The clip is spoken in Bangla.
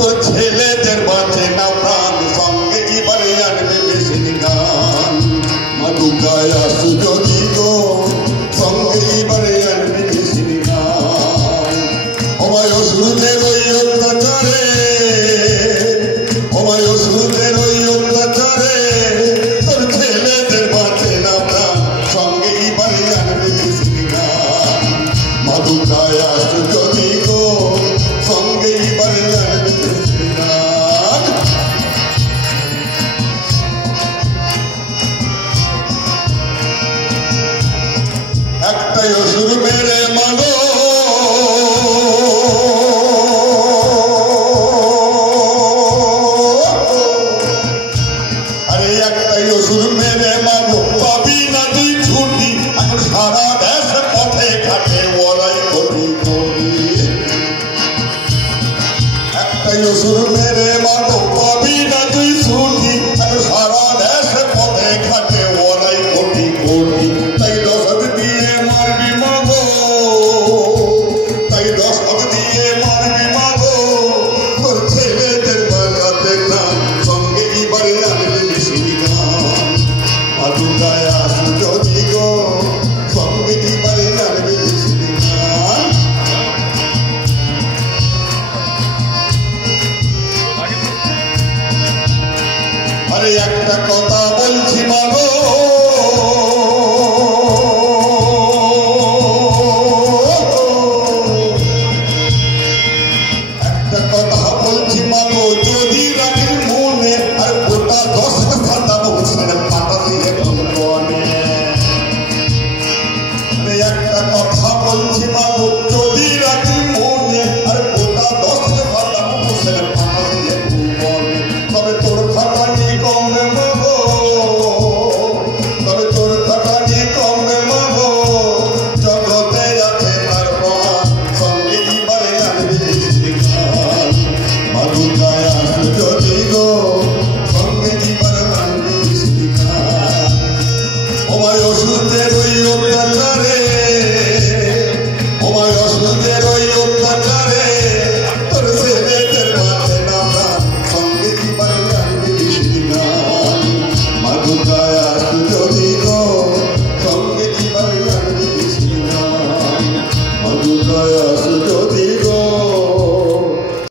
তোর ছেলেদের বাঁচে না প্রাণ সঙ্গে এবারে আনবে মেশিন গান মাদুকায় আসু যদি গো সঙ্গে এবারে আনবে মেশিন গান ওমায় অসুরদের ওই অত্যাচারে ওমায় অসুরদের ওই অত্যাচারে তোর ছেলেদের বাঁচে না প্রাণ সঙ্গে এবারে আনবে মেশিন গান মাদুকায় আসু যদি গো সঙ্গে এবারে আনবে মেশিন গান একটাই অসুর মেরে মাগো আরে একটাই অসুর মেরে মাগো পাবি না তুই ছুটি এখন সারা দেশ পথে ঘাটে ওরাই কোটি কোটি একটাই অসুর মেরে মাগো পাবি না তুই ছুটি এখন সারা দেশ পথে ঘাটে ওরাই কোটি কোটি তাই দশক দিয়ে মারবি মাগো তাই দশক দিয়ে মারবি মাগো তোর ছেলেদের বাঁচাতে গান সঙ্গে এবারে আনবে মেশিন গান মাদুকায় আসু যদি গো সঙ্গে এবারে আনবে মেশিন গান আরে একটা কথা বলছি মাগো একটা কথা বলছি মাগো যদি রাখির মনে আর গোটা 10 খাতা বলছেন পাতা দিয়ে বনে আরে একটা কথা বলছি মাগো যদি রাখির মনে আর গোটা 10 খাতা বলছেন পাতা দিয়ে বনে তবে তোর খাতা নিয়ে কমবে মাগো তবে তোর খাতা নিয়ে কমবে মাগো জগতে আছে তার প্রমাণ সঙ্গে এবারে আনবে মেশিন গান মাদুকায় আসু যদি গো সঙ্গে এবারে আনবে মেশিন গান ওমায় অসুরদের ওই অত্যাচারে ওমায় অসুরদের ওই অত্যাচারে